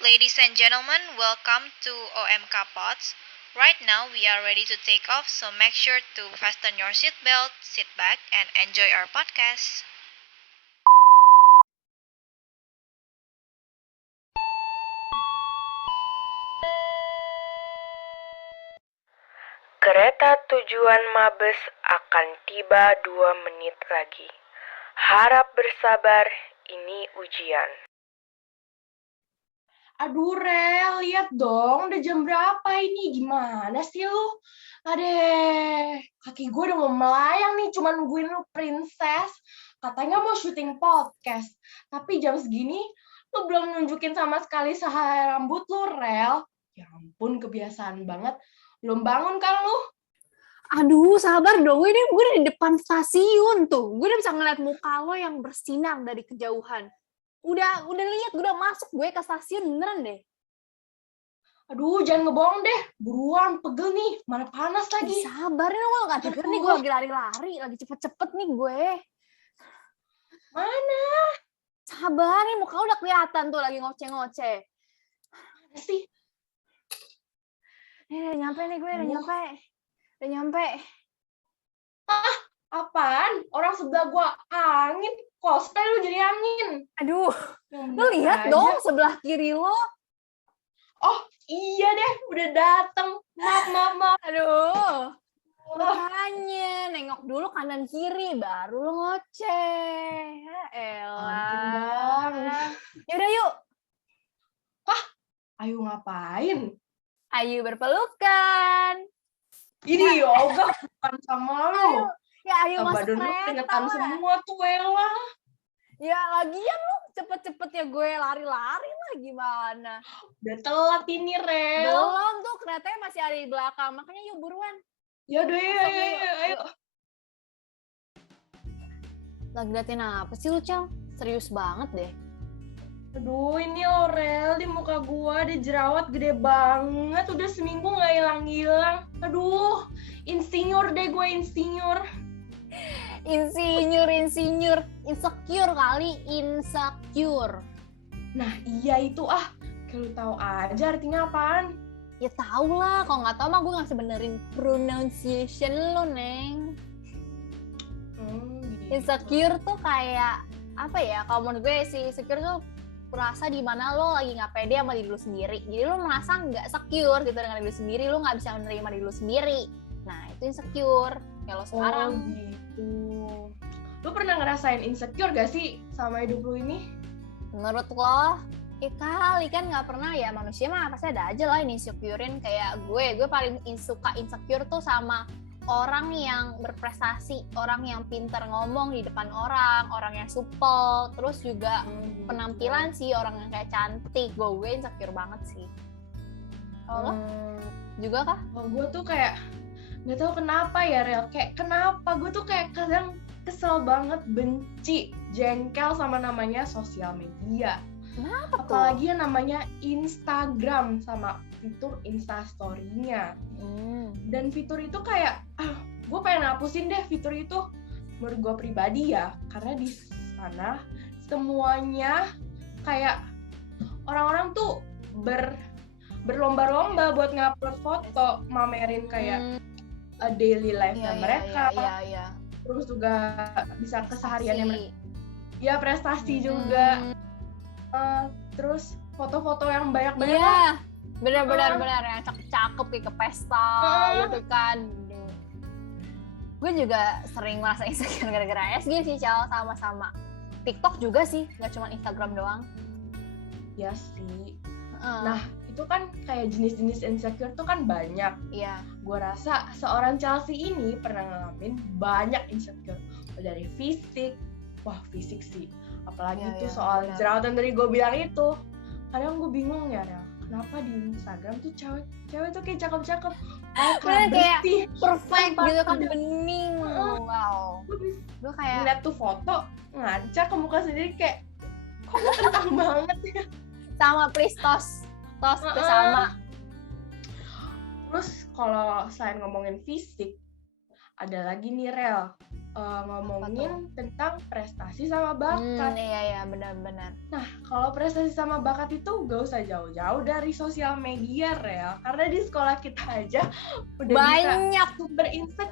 Ladies and gentlemen, welcome to OMK Pods. Right now, we are ready to take off, so make sure to fasten your seatbelt, sit back, and enjoy our podcast. Kereta tujuan Mabes akan tiba 2 menit lagi. Harap bersabar, ini ujian. Aduh Rel, lihat dong, udah jam berapa ini? Gimana sih lu? Adeh, kaki gue udah mau melayang nih, cuma nungguin lu princess. Katanya mau syuting podcast, tapi jam segini lu belum nunjukin sama sekali sehelai rambut lu, Rel. Ya ampun, kebiasaan banget. Belum bangun kan lu? Aduh, sabar dong. Gue udah di depan stasiun tuh. Gue udah bisa ngeliat muka lo yang bersinar dari kejauhan. Udah lihat, gue udah masuk gue ke stasiun beneran deh. Aduh, jangan ngebohong deh. Buruan, pegel nih. Mana panas lagi. Sabar nih, lo gak denger nih gue lagi lari-lari. Lagi cepet-cepet nih gue. Mana? Sabar nih, muka lo udah kelihatan tuh lagi ngoceh-ngoceh. Mana sih? Udah nyampe nih gue, udah nyampe. Apaan? Orang sebelah gua angin, cosplay lu jadi angin. Aduh, Yang lo lihat aja. dong sebelah kiri lo. Oh iya deh, udah dateng. Maaf. Aduh, makanya nengok dulu kanan kiri, baru lo ngoceh. Ya Ampun elah. bang. Yaudah yuk, Ayo ngapain? ayo berpelukan. Ini yoga bukan sama lu. Ayo masuk Badan lu kereta keringetan lah. semua tuh, Ella. Ya lagian lu cepet-cepet ya gue lari-lari lah gimana. Udah telat ini, Rel. Belum tuh, keretanya masih ada di belakang. Makanya yuk buruan. Yaudah, ayo. Lagi liatin apa sih lu, Cel? Serius banget deh. Aduh, ini lo, Rel. Di muka gua ada jerawat gede banget. Udah seminggu gak hilang-hilang. Aduh, insinyur deh gue, insinyur. Insinyur. Insecure kali, insecure. Nah, iya itu kayak lu tahu aja artinya apaan? Ya tau lah, kalau nggak tahu mah gue nggak bisa benerin pronunciation lo, Neng. Gitu. Insecure tuh kayak, apa ya, kalau menurut gue sih, insecure tuh merasa di mana lo lagi nggak pede sama diri lo sendiri. Jadi lo merasa nggak secure gitu dengan diri lo sendiri, lo nggak bisa menerima diri lo sendiri. Nah, itu insecure. Kayak lo sekarang. Oh gitu. Lu pernah ngerasain insecure gak sih sama hidup lu ini? Menurut lo, ya kali kan nggak pernah ya, manusia mah pasti ada aja lah yang insecurein. Kayak gue paling suka insecure tuh sama orang yang berprestasi, orang yang pintar ngomong di depan orang yang supel, terus juga penampilan sih, orang yang kayak cantik. Gue insecure banget sih. Kalau lo juga kah? Oh, gue tuh kayak nggak tahu kenapa ya, Rel. Kayak kenapa gue tuh kayak kadang kesel banget, benci, jengkel sama namanya sosial media. Kenapa tuh? Apalagi yang namanya Instagram sama fitur Instastory-nya. Dan fitur itu kayak, gue pengen hapusin deh fitur itu. Menurut gue pribadi ya, karena di sana semuanya kayak orang-orang tuh berlomba-lomba buat ngupload foto, mamerin kayak daily life-nya mereka. Iya. Terus juga bisa kesehariannya mereka. Ya prestasi juga. Terus foto-foto yang banyak-banyak. Iya, benar yang cakep kayak ke pesta gitu kan. Gue juga sering merasa insecure gara-gara SG sih, Cal, sama-sama. TikTok juga sih, nggak cuma Instagram doang. Ya sih. Nah, itu kan kayak jenis-jenis insecure tuh kan banyak. Iya. Gue rasa seorang Chelsea ini pernah ngalamin banyak insecure. Dari fisik, fisik sih. Apalagi tuh soal jerawatan dari gue bilang itu. Kadang gue bingung ya, Rel. Kenapa di Instagram tuh cewek tuh kayak cakep-cakep. Kayak perfect gitu kan, bening. Wow. Gue kayak ngeliat tuh foto, ngaca ke muka sendiri kayak, kok gue kentang banget ya. Sama, please, tos sama. Terus kalau selain ngomongin fisik, ada lagi nih, Rel. ngomongin tentang prestasi sama bakat. Iya benar-benar. Nah, kalau prestasi sama bakat itu gak usah jauh-jauh dari sosial media, Rel. Karena di sekolah kita aja udah banyak bisa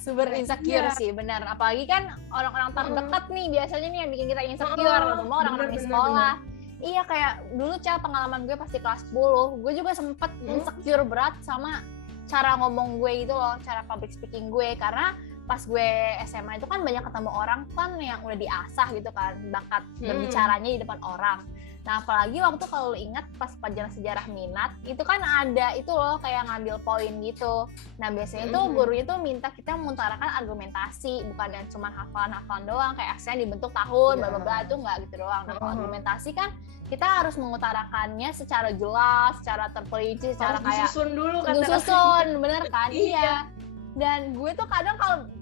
sumber insecure. Sih, benar. Apalagi kan orang-orang terdekat nih biasanya nih yang bikin kita insecure, terutama orang-orang di sekolah. Iya, kayak dulu pengalaman gue pasti kelas 10, gue juga sempet insecure berat sama cara ngomong gue gitu loh, cara public speaking gue, karena pas gue SMA itu kan banyak ketemu orang kan yang udah diasah gitu kan, bakat berbicaranya di depan orang. Nah, apalagi waktu kalau lo ingat pas pelajaran sejarah minat, itu kan ada itu loh kayak ngambil poin gitu. Nah, biasanya tuh gurunya tuh minta kita mengutarakan argumentasi, bukan yang cuma hafalan-hafalan doang, kayak ASEAN dibentuk tahun, bla bla bla, itu nggak gitu doang. Nah, kalau argumentasi kan kita harus mengutarakannya secara jelas, secara terperinci, secara kayak disusun dulu kan. Disusun, bener kan? Iya. Dan gue tuh kadang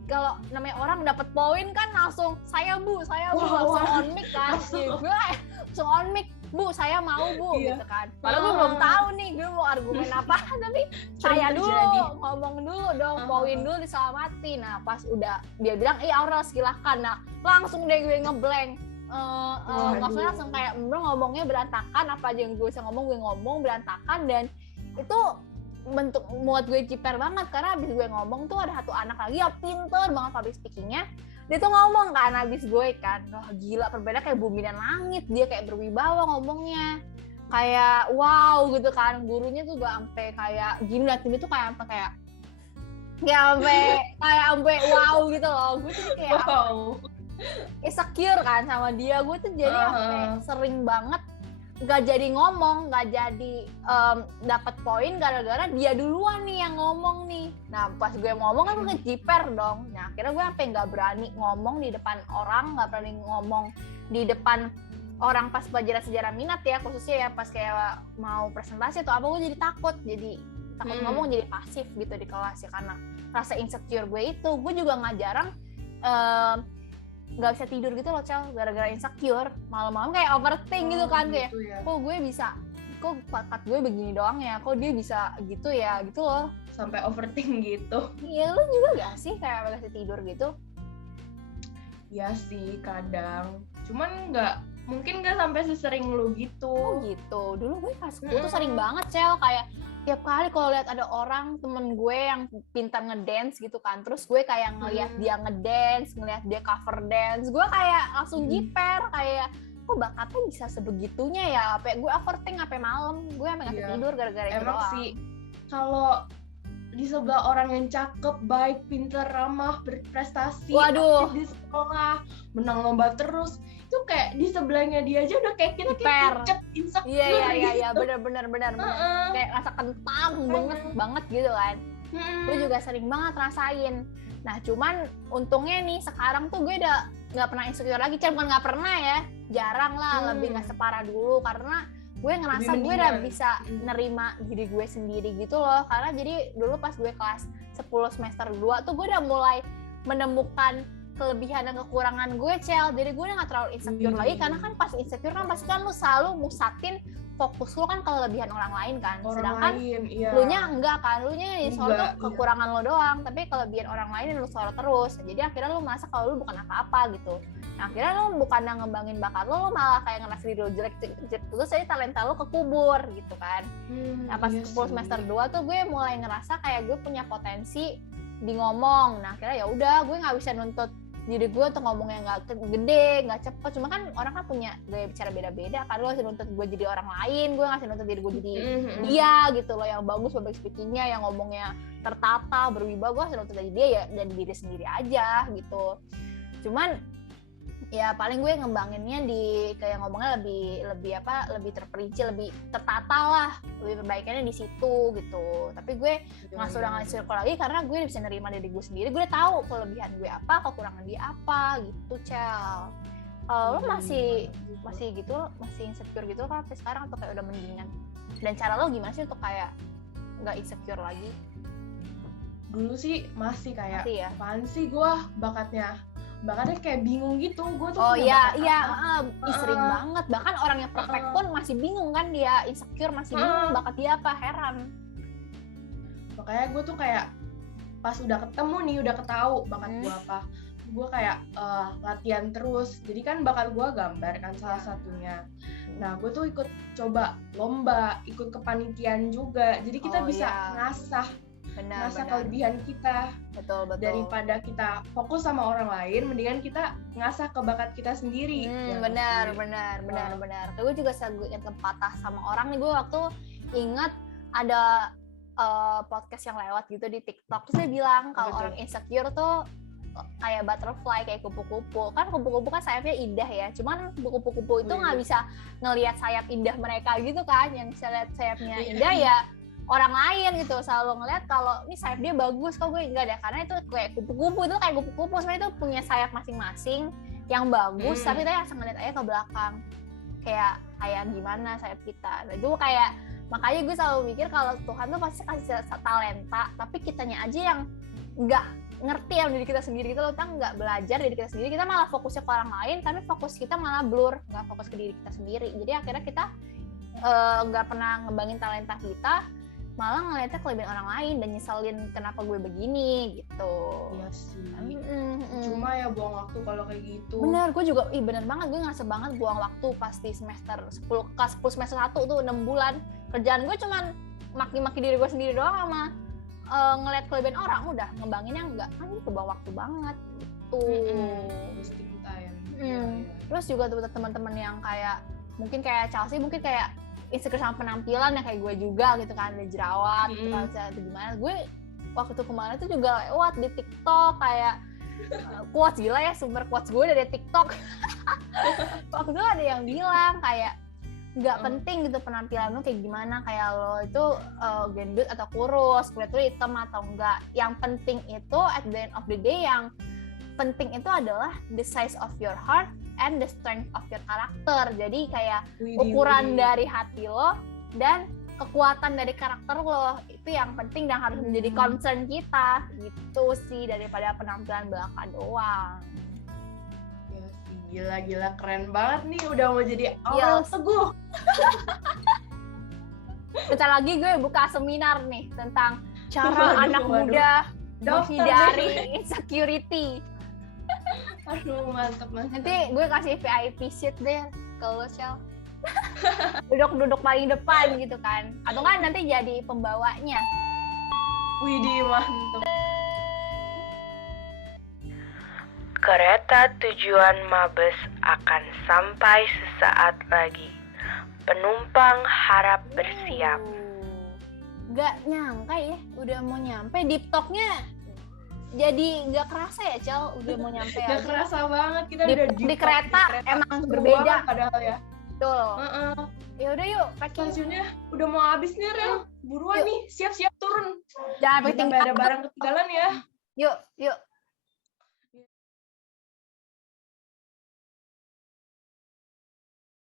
kalau namanya orang dapat poin kan langsung saya bu langsung on mic kan, gue langsung on mic, bu saya mau bu gitu kan. Padahal gue belum tahu nih gue mau argumen apa, tapi saya dulu ngomong dulu dong, poin dulu diselamati. Nah pas udah dia bilang iya Aurel silahkan, nah langsung deh gue ngeblank. Maksudnya langsung kayak ngomongnya berantakan, apa aja yang gue bisa ngomong gue ngomong berantakan, dan itu bentuk muat gue jiper banget karena abis gue ngomong tuh ada satu anak lagi yang pinter banget public speakingnya, dia tuh ngomong kan abis gue kan, wah gila perbedaan kayak bumi dan langit, dia kayak berwibawa ngomongnya kayak wow gitu kan, gurunya tuh gak sampai kayak gini liatin dia tuh kayak sampai wow gitu loh, gue tuh kayak insecure kan sama dia, gue tuh jadi sampai sering banget gak jadi ngomong, gak jadi dapat poin gara-gara dia duluan nih yang ngomong nih. Nah pas gue ngomong kan gue ngejiper dong. Nah akhirnya gue sampai gak berani ngomong di depan orang, gak berani ngomong di depan orang pas pelajaran sejarah minat ya, khususnya ya pas kayak mau presentasi atau apa, gue jadi takut ngomong, jadi pasif gitu di kelas ya, karena rasa insecure gue itu. Gue juga gak jarang nggak bisa tidur gitu loh Cel, gara-gara insecure, malam-malam kayak overthink gitu kan, kayak kok gue bisa, kok bakat gue begini doang ya, kok dia bisa gitu ya, gitu loh, sampai overthink gitu. Iya, lu juga gak sih kayak gak bisa tidur gitu? Ya sih kadang, cuman mungkin gak sampai sesering lu gitu. Oh gitu, dulu gue pas tuh sering banget Cel, kayak tiap kali kalau lihat ada orang temen gue yang pintar ngedance gitu kan, terus gue kayak ngelihat dia ngedance, ngelihat dia cover dance, gue kayak langsung jiper, kayak kok bakatnya bisa sebegitunya ya, sampai gue overthink sampai malam, gue sampai nggak tidur gara-gara itu doang. Emang sih kalau di sebelah orang yang cakep, baik, pintar, ramah, berprestasi, aktif di sekolah, menang lomba terus, itu kayak di sebelahnya dia aja udah kayak kita pucet, insecure. Iya, benar. Kayak rasa kentang banget gitu kan. Gue juga sering banget rasain. Nah, cuman untungnya nih sekarang tuh gue udah nggak pernah insecure lagi. Bukan nggak pernah ya, jarang lah, lebih nggak separah dulu, karena gue ngerasa gue udah bisa nerima diri gue sendiri gitu loh. Karena jadi dulu pas gue kelas 10 semester 2 tuh gue udah mulai menemukan kelebihan dan kekurangan gue Cel, jadi gue udah gak terlalu insecure lagi, karena kan pas insecure kan pasti kan lu selalu musatin fokus lu kan kelebihan orang lain kan, sedangkan lu nya enggak kan, lu nya soal tuh kekurangan lo doang, tapi kelebihan orang lain lu sorot terus, jadi akhirnya lu merasa kalau lu bukan apa-apa gitu. Nah akhirnya lu bukan ngembangin bakat lu malah kayak ngerasa diri lu jelek terus, jadi talenta lu kekubur gitu kan. Nah pas 10 semester 2 tuh gue mulai ngerasa kayak gue punya potensi di ngomong. Nah akhirnya ya udah gue nggak bisa nuntut diri gue untuk ngomongnya nggak gede, nggak cepet, cuma kan orang kan punya gaya bicara beda-beda kan, gue ngasih nuntut gue jadi orang lain, gue ngasih nuntut diri gue jadi dia gitu loh, yang bagus public speakingnya, yang ngomongnya tertata, berwibawa, gue ngasih nuntut dari dia ya, dan diri sendiri aja gitu. Cuman ya paling gue ngembanginnya di kayak ngomongnya lebih terperinci, lebih tertata lah, lebih perbaikannya di situ gitu. Tapi gue udah nggak circle lagi karena gue udah bisa nerima diri gue sendiri, gue udah tahu kelebihan gue apa, kekurangan dia apa gitu Cel. Lo masih gitu, masih insecure gitu kan sampai sekarang, atau kayak udah mendingan? Dan cara lo gimana sih untuk kayak nggak insecure lagi? Dulu sih masih kayak ya? apaan sih gue bakatnya kayak bingung gitu, gue tuh sering banget, bahkan orang yang perfect pun masih bingung kan, dia insecure masih bingung bakat dia apa, heran. Makanya gue tuh kayak pas udah ketemu nih, udah ketahu bakat gue apa, gue kayak latihan terus. Jadi kan bakat gue gambar kan salah satunya. Nah, gue tuh ikut coba lomba, ikut kepanitiaan juga. Jadi kita bisa ngasah benar. kelebihan kita. Betul. Daripada kita fokus sama orang lain, mendingan kita ngasah ke bakat kita sendiri. Benar. Gue juga ingat patah sama orang nih. Gue waktu ingat ada podcast yang lewat gitu di TikTok. Terus dia bilang kalau orang insecure tuh kayak butterfly, kayak kupu-kupu. Kan kupu-kupu kan sayapnya indah ya. Cuman kupu-kupu itu nggak bisa ngelihat sayap indah mereka gitu kan. Yang bisa lihat sayapnya indah ya orang lain gitu. Selalu ngelihat kalau ini sayap dia bagus, kok gue enggak deh. Karena itu kayak kupu-kupu, itu kayak kupu-kupu sebenarnya itu punya sayap masing-masing yang bagus, tapi kita langsung ngeliat aja ke belakang. Kayak gimana sayap kita. Nah, itu kayak makanya gue selalu mikir kalau Tuhan tuh pasti kasih talenta, tapi kitanya aja yang nggak ngerti yang diri kita sendiri gitu loh. Kita nggak belajar diri kita sendiri, kita malah fokusnya ke orang lain, tapi fokus kita malah blur, nggak fokus ke diri kita sendiri. Jadi akhirnya kita nggak pernah ngembangin talenta kita, malah ngeliatnya kelebihan orang lain dan nyeselin kenapa gue begini gitu. Iya sih. Cuma ya buang waktu kalau kayak gitu. Bener, gue juga, bener banget, gue ngerasa banget buang waktu pas di semester 10 semester 1 tuh 6 bulan. Kerjaan gue cuman maki-maki diri gue sendiri doang sama ngeliat kelebihan orang, udah ngembanginnya enggak. Kan ini kebawa waktu banget gitu. Wasting time. Terus juga tuh teman-teman yang kayak mungkin kayak Chelsea, mungkin kayak insecure sama penampilan yang kayak gue juga gitu kan, ada jerawat gitu kan, itu gimana. Gue waktu itu kemarin tuh juga lewat di TikTok kayak quotes, gila ya sumber quotes gue dari TikTok. Waktu itu ada yang bilang kayak nggak penting gitu penampilan lo kayak gimana, kayak lo itu gendut atau kurus, kulit lo hitam atau enggak. Yang penting itu at the end of the day, yang penting itu adalah the size of your heart and the strength of your character. Jadi kayak ukuran dari hati lo dan kekuatan dari karakter lo, itu yang penting dan harus menjadi concern kita gitu sih, daripada penampilan belaka doang. Gila, keren banget nih, udah mau jadi orang teguh. Bentar lagi gue buka seminar nih tentang cara anak muda menghindari insecurity. Aduh, mantap. Nanti gue kasih VIP seat deh ke lo, Shell. Duduk paling depan gitu kan. Atau kan nanti jadi pembawanya. Widih, mantap. Kereta tujuan Mabes akan sampai sesaat lagi. Penumpang harap bersiap. Gak nyangka ya, udah mau nyampe. Deep talk-nya jadi gak kerasa ya, Cel, udah mau nyampe. Gak kerasa banget, kita di, udah di kereta emang berbeda. Padahal ya. Betul. Ya udah yuk, packing. Stasiunnya udah mau habis nih, Rel. Buruan nih, siap-siap turun. Jangan Kita ada barang ketinggalan ya. Yuk.